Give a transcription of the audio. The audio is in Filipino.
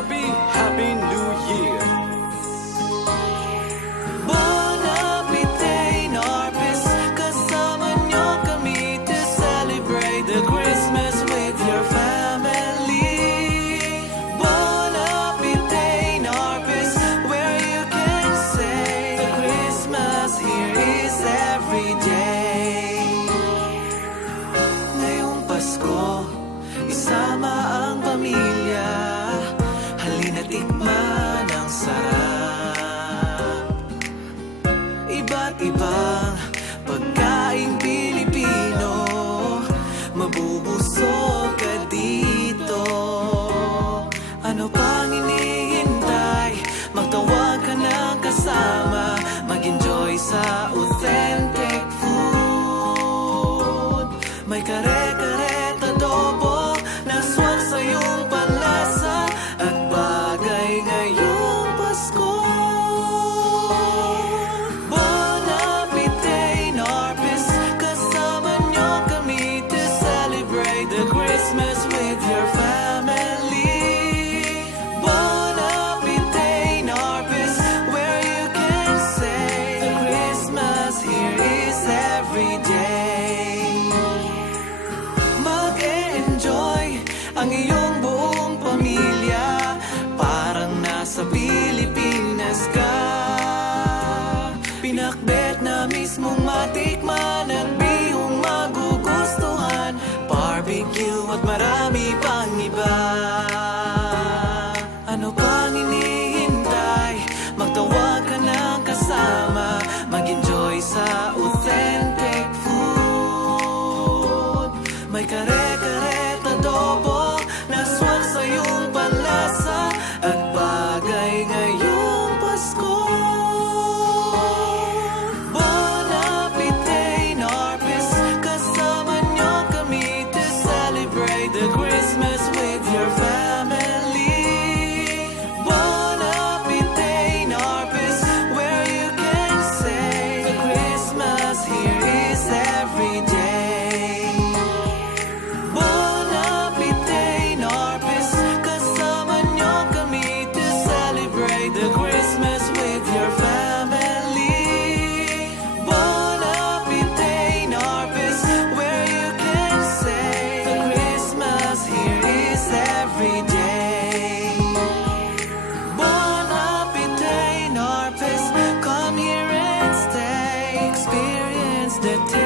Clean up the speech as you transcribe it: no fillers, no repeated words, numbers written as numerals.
happy, happy New Year. Bon Appetit, Norpis, kasama nyo kami to celebrate the Christmas with your family. Bon Appetit, Norpis, where you can say the Christmas here is every day. Ngayong Pasko, isama ang pamilya, halina't tikman ang sarap. Iba't ibang pagkaing Pilipino, mabubusog ka dito. Ano pang hinihintay? Magtawag ka ng kasama, mag-enjoy sa authentic food. May kare-kare, adobo na swak sa iyong panlasa at bagay ngayong Pasko. Bon Appetit, Norpis, kasama nyo kami to celebrate the Christmas with your family. Bon Appetit, Norpis, where you can say the Christmas here is every day. Mag-e-enjoy ang iyong buong pamilya, parang nasa Pilipinas ka. Pinakbet na mismong matikman at bihong magugustuhan, barbecue at marami pang iba. Ano pang hinihintay? Magtawag ka ng kasama, mag-enjoy sa authentic food. May kare-kare, adobo na swak sa iyong panlasa at bagay ngayong Pasko. Bon Appetit, Norpis, kasama nyo kami to celebrate the Christmas with your family. Bon Appetit, Norpis, where you can say the Christmas here is every day. Bon Appetit, Norpis, kasama nyo kami to celebrate the Christmas with your family. Bon Appetit, Norpis, where you can say the Christmas here is every day. Bon Appetit, Norpis, come here and stay, experience the taste